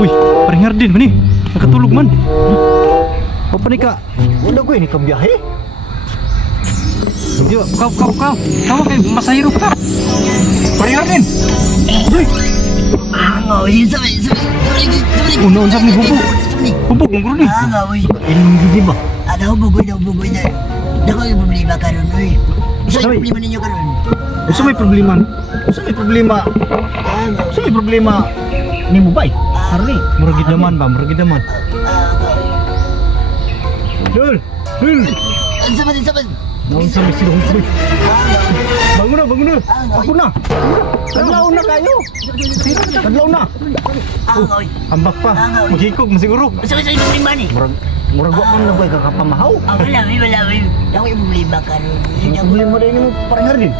Uy, paring Hardin man ni. Nakatulog man. O pa ni ka? Wala ko ini kabiyahe. Di ba? Kau kay masahiro ka. Paring Hardin. Uy, Oy, sabay. unaon sa ni hubog. Hubog ang guro ni. Oy. Ini di ba? Ada hubog na. Dako yung problema karon oy. Isa yung problema ninyo karon. Usa may problema. Usa may problema. Usa may problema. Ni mo bay. Harli. Murag daman ba? Murag daman. Dul. Saban. Naon sa may silong uy. Bangun na. Ako na. Kadlaw na kayo. Kadlaw na. Oy. Ambak pa. Maghikog na siguro. Sa yung problema ni. Murag wa man na bay kakapamahaw. Wala. Dako yung problema karon. Ang problema rin mo parang Hardin.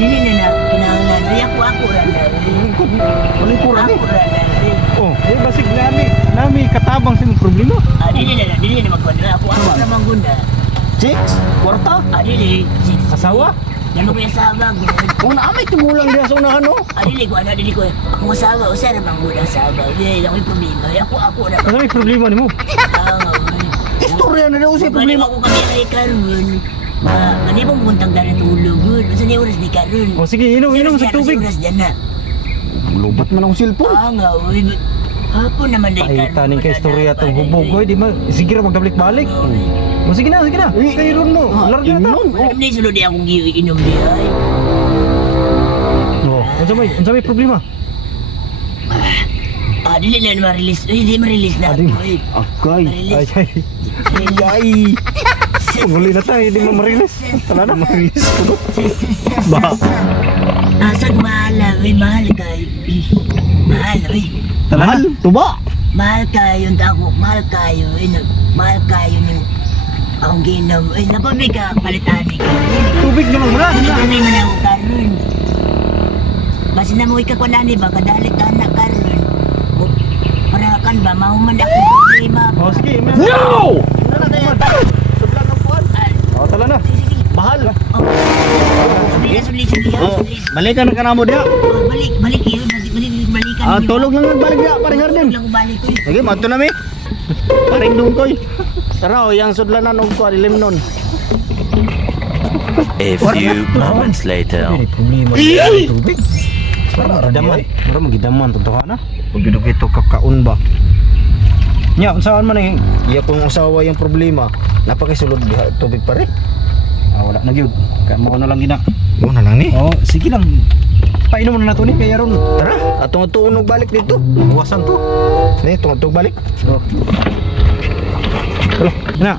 Dili na kinahanglan. Ako ra na. Wala ko ra. Ako ra na. Oh, basig nami katabang sa imong problema. Dili na magkuhan. Ako ra manggunda. Six? Kwarta? Dili. Asawa? Ano ko yung asawa? Kung naamay tumulang diya sa unahan no? Dili ko. Akong asawa. Usa na manggunda asawa. Dili ako yung problema. Ako ra. Ano may problema nimo? Istorya na daw siya Problema problema. ko kami ay karon. Mani mong buntang dara tulog. Basta ni oras di karon. O sige, inom sa tubig. Oras diyan na. Lubat man ang cellphone. Uy. Hapon naman di karon. Paitanin ka istorya tong hubog oy, di ma sige ra magdabalik-balik. O sige na. Kayron mo. Larga ta. Alam ni sulod di akong inom di ay. Oh, unsa may problema? Dili na ma-release. Di ma-release na. Uy. Akay. Ay. Ay. Panguli na tayo, hindi mo marilis. Wala na, marilis ko. Ba. Asag mahal. Mahal kayo. Mahal. Tuba. Mahal kayo yung tako. Mahal kayo. Mahal kayo yung akong ginom. Napabig ka. Palitani ka. Tubig naman muna. Ano man ako karon. Basi na mo ikakunani ba? Kadalit anak karon. Parakan ba? Mahuman ako problema. O sige, No! O, tala na. Mahal. Sulit. Balikan ka na mo dia. Balik yun. Balikan. Tulog lang balik dia, parang Hardin. Lang ko balik ko. Sige, mato na mi. Paring dungkoy. Tara, yang sudlanan og ko limnon. A few moments later. May problema sa tubig. Daman. Mura magidaman totoo na. Pag ito kakaon ba? Nya, unsaan man eh. Iya kung usawa yung problema, napakasulod diha tubig pare. Wala na gyud. Kaya mo na lang gina. Mo na lang ni. Oh, sige lang. Painom na nato ni kaya ron. Tara, atong tuunog balik dito. Buwasan to. Ni, tungtog balik. Oh. Wala, na.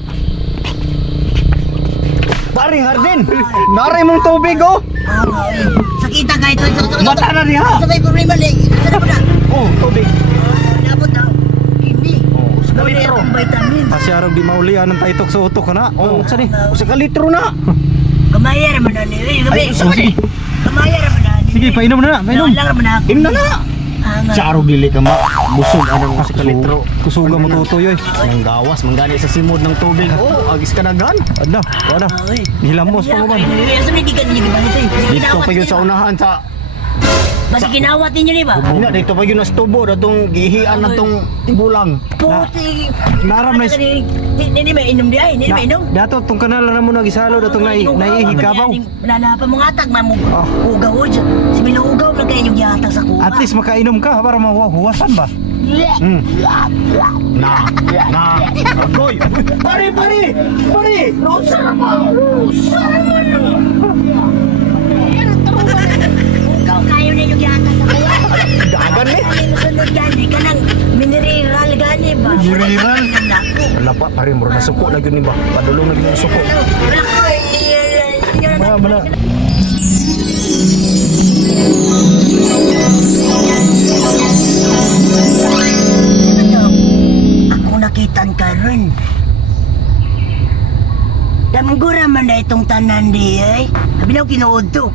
Paring Hardin, naray mong tubig oh. Sakita ka ito. Mata na diha. Sa may problema lang. Sana mo na. Oh, tubig. Nabot na. Hindi. Oh, sa Dami litro. akong vitamin. Pasyarong di maulian ng taitok sa utok ka na. Oh, Sa ni. Sa kalitro na. Kamaya naman na ni. Ay, sige. Kamaya naman na ni. Sige, painom na. Painom. Lang naman ako. Im na na. Sa araw dili ka ma. Busog anong sa kalitro. Kusuga mo tutoy oy. Nang gawas manggani sa simod ng tubig. Oh, agis ka daghan. Adna, wala. Hilamos pa mo man. Sa may gigan niyo ba ito? Dito pa yun sa unahan sa Basta kinawat ninyo ni ba? Ina dito pa yun na stubo datong gihian na tong tibulang. Puti. Naram na Hindi may inom di ay. Hindi may inom. dato tong kanal na mo nagisalo datong naihikabaw. Wala pa mong atag man mo ugaw o dyan. Si Milugaw na kayo yung yatag sa kuha. At least makainom ka para mahuwasan ba? Na. Agoy. Pare. Rosa naman. Kayo na yung yatag sa kuha. Dagan ni. Musunod gani ka ng mineral gani ba? Mineral? Naku. Wala pa pare mo na suko na gyud ni ba. Padulong na gyud ang suko. Wala ko. Bala. Ako nakitan ka rin. Damanggura man na itong tanan di eh. Sabi na kinuod to.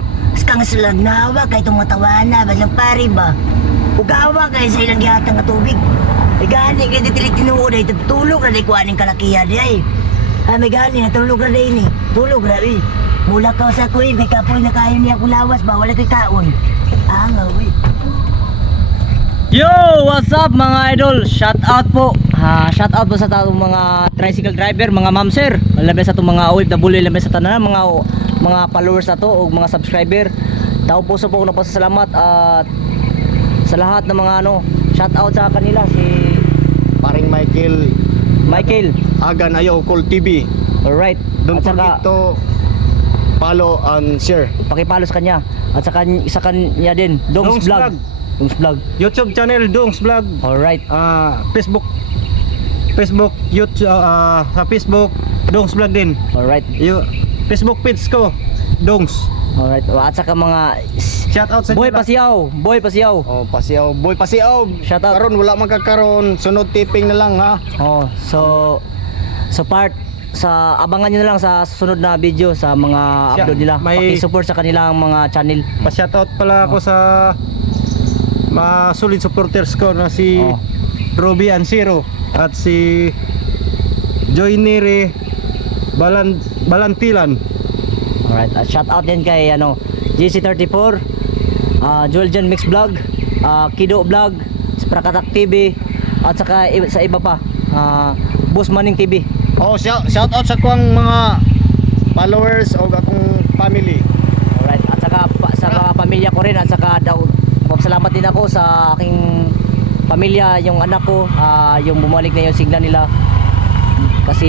Kang silang nawa kay itong matawana. Basang pari ba? Ugawa kay sa ilang gihatang nga tubig. May gani kay ditilik tinuod ay tulog na di kuhaning kalakiya di ay. May gani na tulog na di ni. Tulog na di. Mula ka sa kuy, may kapoy na kayo niya kulawas ba? Wala kay kaon. Nga uy. Yo, what's up mga idol? Shout out po. Shout out po sa tatong mga tricycle driver, mga ma'am sir. Labi sa itong mga OFW, labi sa tanan mga followers na to o mga subscriber. Tao puso po ako nagpasalamat at sa lahat ng mga shout out sa kanila si Paring Michael Agan Ayaw Call TV. Alright. Don't At saka forget to follow and share. pakipalo sa kanya. At sa kanya din, Dongs Dongs Vlog. Dongs Vlog. YouTube channel Dongs Vlog. Alright. Facebook YouTube sa Facebook Dongs Vlog din. Alright. Facebook page ko Dongs. Alright. At saka mga Shout out sa Boy inyo lahat. Pasiyaw, Boy Pasiyaw. Oh, pasiyaw, boy pasiyaw. Shout out. Karon wala man kakaron, sunod tipping na lang ha. Oh, so part sa abangan nyo na lang sa susunod na video sa mga upload nila. Paki-support sa kanilang mga channel. Pa-shout out pala ako sa mga solid supporters ko na si Oh. Ruby Ansiro at si Joy Nere Balantilan. Alright, at shout out din kay JC34, Joel Jan Mix Vlog, Kido Vlog, Sprakatak TV, at saka sa iba pa, Boss Manning TV. Oh, shout out sa kuang mga followers o akong family. Alright, at saka sa mga pamilya ko rin, at saka salamat din ako sa aking pamilya, yung anak ko, yung bumalik na yung signal nila kasi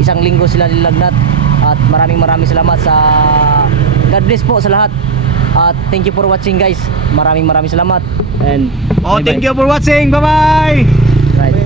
isang linggo sila nilagnat. At maraming salamat sa God bless po sa lahat. At thank you for watching guys. Maraming salamat. And Oh, thank you for watching. Bye-bye. Right.